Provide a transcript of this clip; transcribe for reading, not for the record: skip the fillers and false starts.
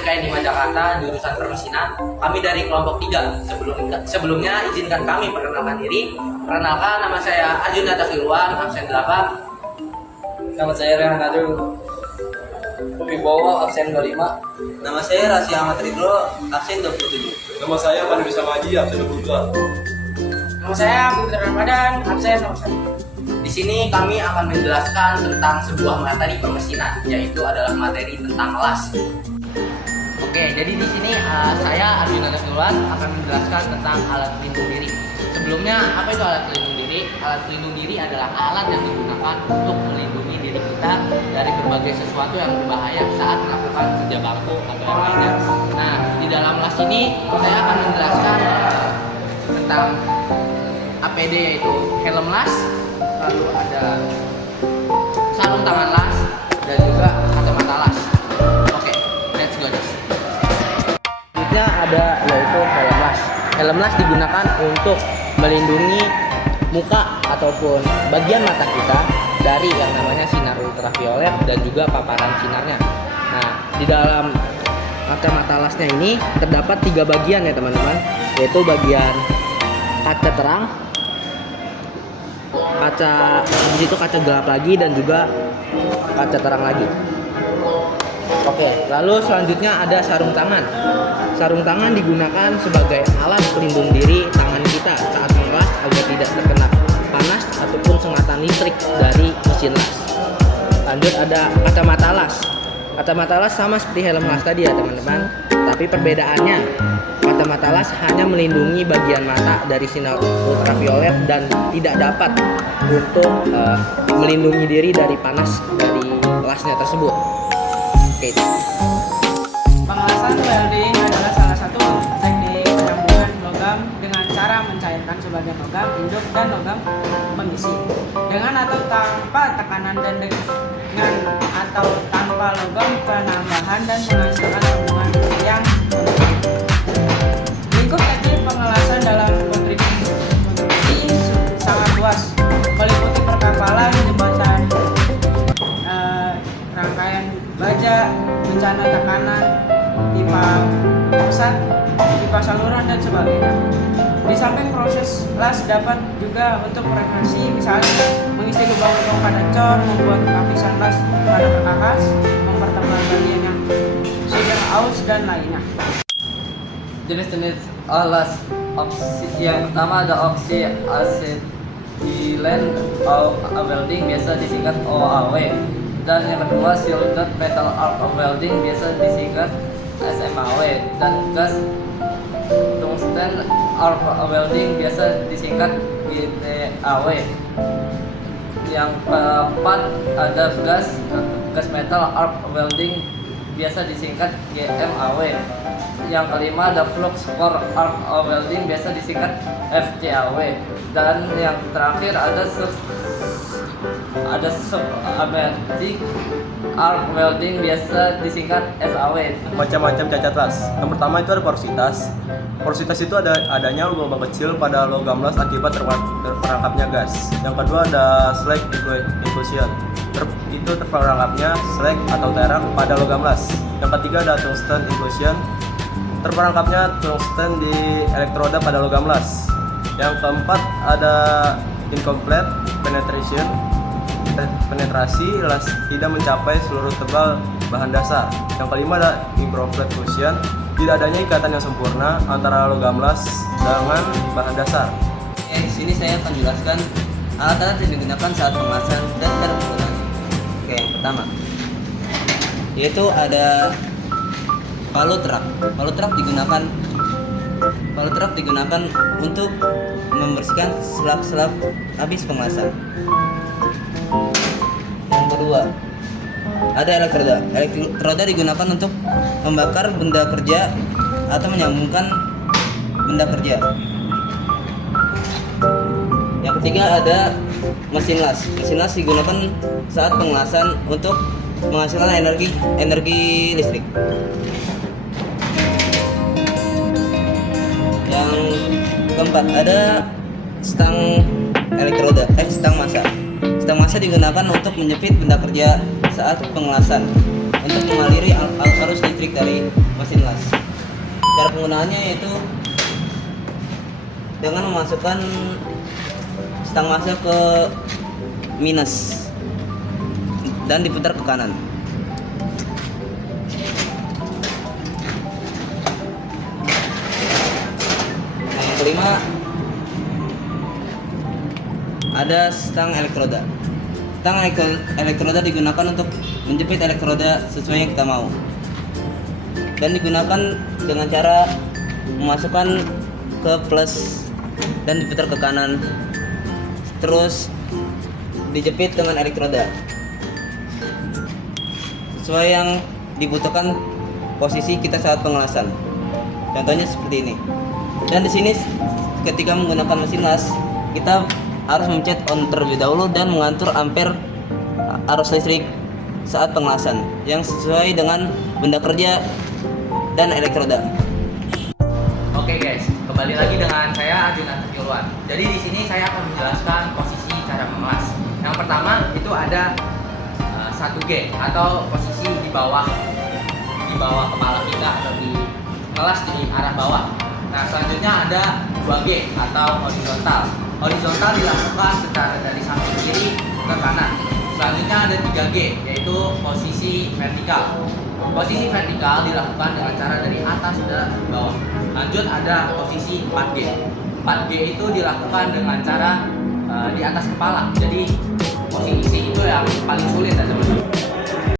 SMKN 5 Jakarta jurusan Permesinan. Kami dari kelompok 3. Sebelumnya izinkan kami perkenalkan diri. Perkenalkan, nama saya Arjuna Takiluan, absen 8. Nama saya Rehan Adul Wibowo, absen 25. Nama saya Rasya Ahmad Ridro, absen 27. Nama saya Pandu Bisa Maji, absen 22. Nama saya Putra Ramadan, absen nomor 1. Di sini kami akan menjelaskan tentang sebuah materi permesinan, yaitu adalah materi tentang las. Oke, jadi di sini saya Arjuna Takiluan akan menjelaskan tentang alat pelindung diri. Sebelumnya, apa itu alat pelindung diri? Alat pelindung diri adalah alat yang digunakan untuk melindungi diri kita dari berbagai sesuatu yang berbahaya saat melakukan kerja bakti atau yang lainnya. Nah, di dalam las ini saya akan menjelaskan tentang APD, yaitu helm las, lalu ada sarung tangan las, dan juga kacamata las. Oke, let's go guys. Selanjutnya ada yaitu helm las. Helm las digunakan untuk melindungi muka ataupun bagian mata kita dari yang namanya sinar ultraviolet dan juga paparan sinarnya. Nah, di dalam kacamata lasnya ini terdapat 3 bagian ya teman-teman, yaitu bagian kaca terang, kaca di situ kaca gelap lagi, dan juga kaca terang lagi. Oke, lalu selanjutnya ada sarung tangan. Sarung tangan digunakan sebagai alat pelindung diri tangan kita saat mengelas agar tidak terkena panas ataupun sengatan listrik dari mesin las. Lanjut ada kacamata las. Kacamata las sama seperti helm las tadi ya teman-teman, tapi perbedaannya kacamata las hanya melindungi bagian mata dari sinar ultraviolet dan tidak dapat untuk melindungi diri dari panas dari lasnya tersebut. Oke. Pengelasan welding adalah salah satu teknik penyambungan logam dengan cara mencairkan sebagian logam induk dan logam pengisi dengan atau tanpa tekanan, dan dengan atau tanpa logam penambahan dan menghasilkan sambungan yang lingkup teknik pengelasan dalam konstruksi sangat luas, meliputi perkapalan, jembatan, rangkaian baja, bencana tekanan, pipa pesat, pipa saluran, dan sebagainya. Di samping proses las dapat juga untuk prevensi, misalnya mengisi lubang-lubang pada cor, membuat lapisan las pada perkakas, mempertebal bagian yang sudah aus, dan lainnya. Jenis-jenis las yang pertama ada oxy acetylene welding, biasa disingkat OAW. Dan yang kedua shielded metal arc welding, biasa disingkat SMAW. Dan gas tungsten arc welding, biasa disingkat GTAW. Yang keempat ada gas metal arc welding, biasa disingkat GMAW. Yang kelima ada flux core arc welding, biasa disingkat FCAW. Dan yang terakhir ada subathletic arc welding, biasa disingkat SAW. Macam-macam cacat las. Yang pertama itu ada porositas. Porositas itu adanya lubang kecil pada logam las akibat terperangkapnya gas. Yang kedua ada slag inclusion. Itu terperangkapnya slag atau terang pada logam las. Yang ketiga ada tungsten inclusion. Terperangkapnya tungsten di elektroda pada logam las. Yang keempat ada incomplete penetration. Penetrasi las tidak mencapai seluruh tebal bahan dasar. Yang kelima ada incomplete fusion. Tidak adanya ikatan yang sempurna antara logam las dengan bahan dasar. Di sini saya akan jelaskan alat-alat yang digunakan saat pengelasan dan cara penggunaannya. Oke, yang pertama yaitu ada palu truk. Palu truk digunakan untuk membersihkan selap-selap habis pengelasan. Yang kedua ada elektroda. Elektroda digunakan untuk membakar benda kerja atau menyambungkan benda kerja. Yang ketiga ada mesin las. Mesin las digunakan saat pengelasan untuk menghasilkan energi listrik. Yang keempat ada stang elektroda, stang massa. Stang massa digunakan untuk menjepit benda kerja saat pengelasan. untuk mengaliri arus listrik dari mesin las. Cara penggunaannya yaitu dengan memasukkan stang massa ke minus dan diputar ke kanan. Yang kelima, ada stang elektroda. Stang elektroda digunakan untuk menjepit elektroda sesuai yang kita mau, dan digunakan dengan cara memasukkan ke plus dan diputar ke kanan, terus dijepit dengan elektroda sesuai yang dibutuhkan posisi kita saat pengelasan. Contohnya seperti ini. Dan di sini ketika menggunakan mesin las, kita harus mencet on terlebih dahulu dan mengatur ampere arus listrik saat pengelasan yang sesuai dengan benda kerja dan elektroda. Oke guys, kembali lagi dengan saya Arjuna Yulwan. Jadi di sini saya akan menjelaskan posisi cara mengelas. Yang pertama itu ada 1G atau posisi di bawah kepala kita atau di ngelas di arah bawah. Nah, selanjutnya ada 2G atau horizontal. Horizontal dilakukan secara dari samping kiri ke kanan. Selanjutnya ada 3G yaitu posisi vertikal. Posisi vertikal dilakukan dengan cara dari atas ke bawah. Lanjut ada posisi 4G. 4G itu dilakukan dengan cara di atas kepala. Jadi posisi itu yang paling sulit ya teman-teman.